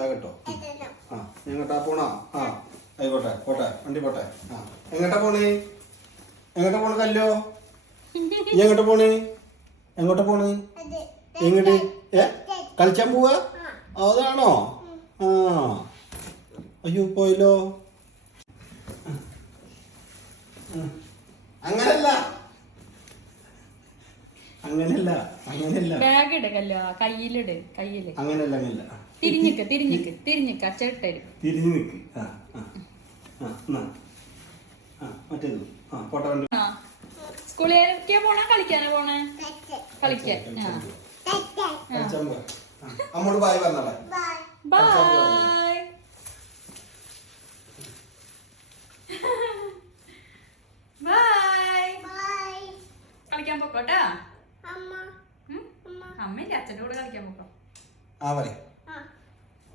കേട്ടോ. ആ എങ്ങോട്ടാ പോണോ? ആ ആയിക്കോട്ടെ, പോട്ടെ, വണ്ടി പോട്ടെ. ആ എങ്ങോട്ടാ പോണേ? എങ്ങോട്ടാ പോണ് കല്ലോ? നീ എങ്ങോട്ടാ പോണേ? എങ്ങോട്ടാ പോണ്? എങ്ങോട്ട്? കളിച്ചാൻ പോവാ? അതാണോ? ആ അയ്യോ പോയല്ലോ. അങ്ങനല്ല അങ്ങനല്ല അങ്ങനല്ല. ബാഗ് ഇടല്ലോ, കയ്യിലിട്, കയ്യില്. അങ്ങനല്ല അങ്ങനല്ല. തിരിഞ്ഞിക്ക് തിരിഞ്ഞിക്ക് തിരിഞ്ഞിക്ക് അച്ചട്ടര് തിരിഞ്ഞു നിക്ക്. ആ ആ ആ മറ്റേത്. ആ പോട്ടെ വണ്ടി. സ്കൂളിലേക്കാ പോണ കളിക്കാനാ പോണേ? കളിക്കാൻ. അമ്മോട് ബായ് പറഞ്ഞോളെ. ബൈ.